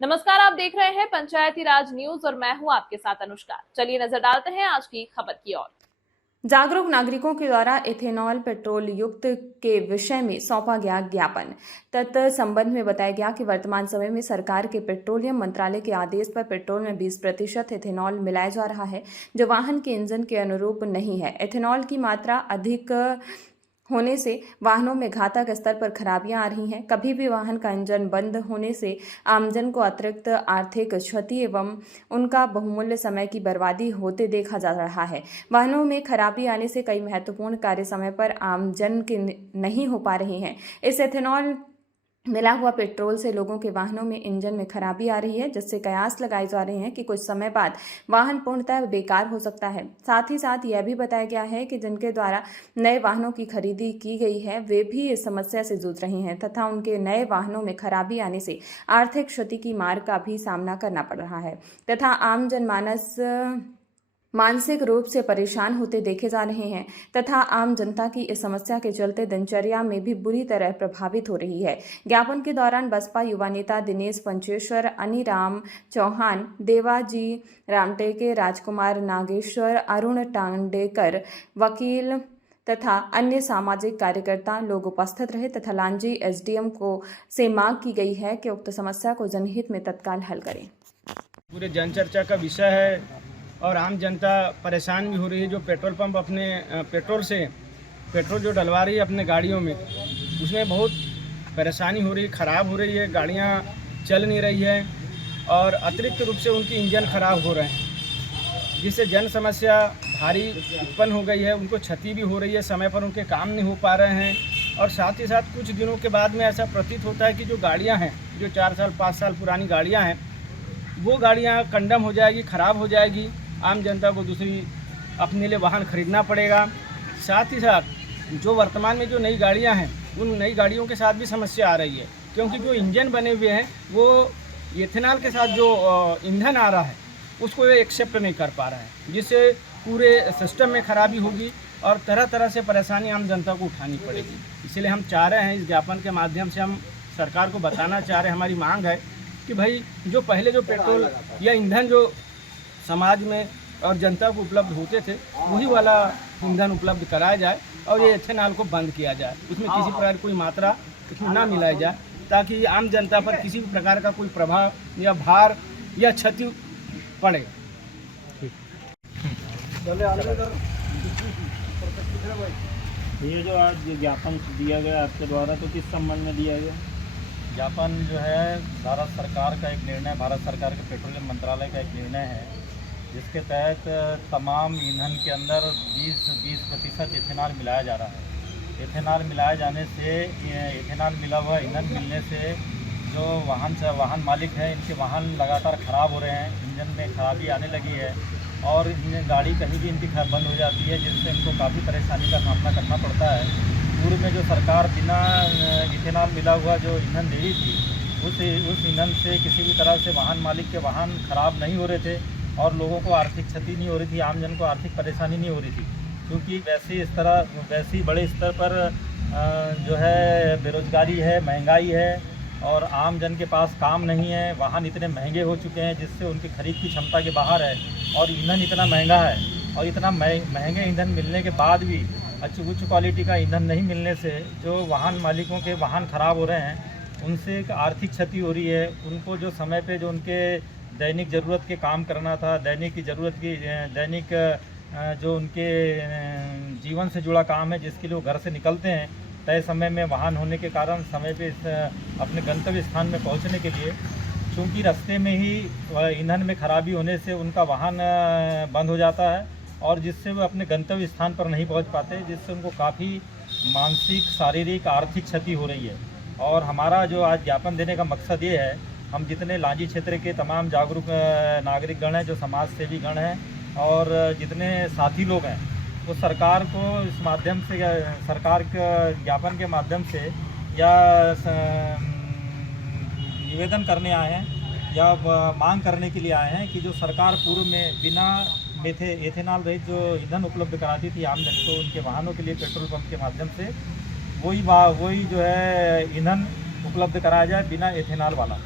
नमस्कार, आप देख रहे हैं पंचायती राज न्यूज और मैं हूं आपके साथ अनुष्का। चलिए नजर डालते हैं आज की खबर की ओर। जागरूक नागरिकों के द्वारा इथेनॉल पेट्रोल युक्त के विषय में सौंपा गया ज्ञापन। संबंध में बताया गया कि वर्तमान समय में सरकार के पेट्रोलियम मंत्रालय के आदेश पर पेट्रोल में 20% इथेनॉल मिलाया जा रहा है, जो वाहन के इंजन के अनुरूप नहीं है। इथेनॉल की मात्रा अधिक होने से वाहनों में घातक स्तर पर खराबियां आ रही हैं। कभी भी वाहन का इंजन बंद होने से आमजन को अतिरिक्त आर्थिक क्षति एवं उनका बहुमूल्य समय की बर्बादी होते देखा जा रहा है। वाहनों में खराबी आने से कई महत्वपूर्ण कार्य समय पर आमजन के नहीं हो पा रहे हैं। इस एथेनॉल मिला हुआ पेट्रोल से लोगों के वाहनों में इंजन में खराबी आ रही है, जिससे कयास लगाए जा रहे हैं कि कुछ समय बाद वाहन पूर्णतः बेकार हो सकता है। साथ ही साथ यह भी बताया गया है कि जिनके द्वारा नए वाहनों की खरीदी की गई है, वे भी इस समस्या से जूझ रहे हैं तथा उनके नए वाहनों में खराबी आने से आर्थिक क्षति की मार का भी सामना करना पड़ रहा है तथा आम जनमानस मानसिक रूप से परेशान होते देखे जा रहे हैं तथा आम जनता की इस समस्या के चलते दिनचर्या में भी बुरी तरह प्रभावित हो रही है। ज्ञापन के दौरान बसपा युवा नेता दिनेश पंचेश्वर, अनिराम चौहान, देवाजी रामटेके, राजकुमार नागेश्वर, अरुण टांडेकर, वकील तथा अन्य सामाजिक कार्यकर्ता लोग उपस्थित रहे तथा लांजी एसडीएम को से मांग की गई है कि उक्त समस्या को जनहित में तत्काल हल करें। पूरे जनचर्चा का विषय है और आम जनता परेशान भी हो रही है। जो पेट्रोल पंप अपने पेट्रोल जो डलवा रही है अपने गाड़ियों में, उसमें बहुत परेशानी हो रही है, ख़राब हो रही है, गाड़ियाँ चल नहीं रही है और अतिरिक्त रूप से उनकी इंजन खराब हो रहे हैं, जिससे जन समस्या भारी उत्पन्न हो गई है। उनको क्षति भी हो रही है, समय पर उनके काम नहीं हो पा रहे हैं और साथ ही साथ कुछ दिनों के बाद में ऐसा प्रतीत होता है कि जो गाड़ियाँ हैं, जो 4 साल 5 साल पुरानी गाड़ियाँ हैं, वो गाड़ियाँ कंडम हो जाएगी, ख़राब हो जाएगी। आम जनता को दूसरी अपने लिए वाहन खरीदना पड़ेगा। साथ ही साथ जो वर्तमान में जो नई गाड़ियां हैं, उन नई गाड़ियों के साथ भी समस्या आ रही है, क्योंकि जो इंजन बने हुए हैं वो इथेनॉल के साथ जो ईंधन आ रहा है उसको ये एक्सेप्ट नहीं कर पा रहा है, जिससे पूरे सिस्टम में खराबी होगी और तरह तरह से परेशानी आम जनता को उठानी पड़ेगी। इसलिए हम चाह रहे हैं, इस ज्ञापन के माध्यम से हम सरकार को बताना चाह रहे हैं, हमारी मांग है कि भाई जो पहले जो पेट्रोल या ईंधन जो समाज में और जनता को उपलब्ध होते थे, वही वाला ईंधन उपलब्ध कराया जाए और ये इथेनॉल को बंद किया जाए। उसमें किसी प्रकार की कोई मात्रा उसमें ना मिलाई जाए, ताकि आम जनता पर किसी भी प्रकार का कोई प्रभाव या भार या क्षति पड़े। ये जो आज ज्ञापन दिया गया आपके द्वारा, तो किस संबंध में दिया गया? ज्ञापन जो है भारत सरकार का एक निर्णय, भारत सरकार के पेट्रोलियम मंत्रालय का एक निर्णय है, जिसके तहत तमाम ईंधन के अंदर 20% इथेनॉल मिलाया जा रहा है। इथेनॉल मिलाए जाने से, इथेनॉल मिला हुआ ईंधन मिलने से जो वाहन मालिक हैं, इनके वाहन लगातार ख़राब हो रहे हैं, इंजन में खराबी आने लगी है और गाड़ी कहीं भी इनकी बंद हो जाती है, जिससे इनको काफ़ी परेशानी का सामना करना पड़ता है। पूर्व में जो सरकार बिना इथेनॉल मिला हुआ जो ईंधन दे रही थी, उस ईंधन से किसी भी तरह से वाहन मालिक के वाहन खराब नहीं हो रहे थे और लोगों को आर्थिक क्षति नहीं हो रही थी, आमजन को आर्थिक परेशानी नहीं हो रही थी, क्योंकि वैसी बड़े स्तर पर जो है बेरोजगारी है, महंगाई है और आम जन के पास काम नहीं है। वाहन इतने महंगे हो चुके हैं जिससे उनकी खरीद की क्षमता के बाहर है और ईंधन इतना महंगा है और इतना महंगे ईंधन मिलने के बाद भी उच्च क्वालिटी का ईंधन नहीं मिलने से जो वाहन मालिकों के वाहन ख़राब हो रहे हैं, उनसे एक आर्थिक क्षति हो रही है। उनको जो समय पे जो उनके दैनिक ज़रूरत के काम करना था, दैनिक जो उनके जीवन से जुड़ा काम है, जिसके लिए वो घर से निकलते हैं तय समय में, वाहन होने के कारण समय पे अपने गंतव्य स्थान में पहुंचने के लिए, क्योंकि रास्ते में ही ईंधन में खराबी होने से उनका वाहन बंद हो जाता है और जिससे वो अपने गंतव्य स्थान पर नहीं पहुंच पाते, जिससे उनको काफ़ी मानसिक, शारीरिक, आर्थिक क्षति हो रही है। और हमारा जो आज ज्ञापन देने का मकसद ये है, हम जितने लांजी क्षेत्र के तमाम जागरूक नागरिक गण हैं, जो समाज सेवी गण हैं और जितने साथी लोग हैं, वो सरकार को इस माध्यम से, सरकार के ज्ञापन के माध्यम से या निवेदन करने आए हैं या मांग करने के लिए आए हैं कि जो सरकार पूर्व में बिना एथेनॉल रहित जो ईंधन उपलब्ध कराती थी आमजन को उनके वाहनों के लिए पेट्रोल पंप के माध्यम से, वही जो है ईंधन उपलब्ध कराया जाए बिना एथेनॉल वाला।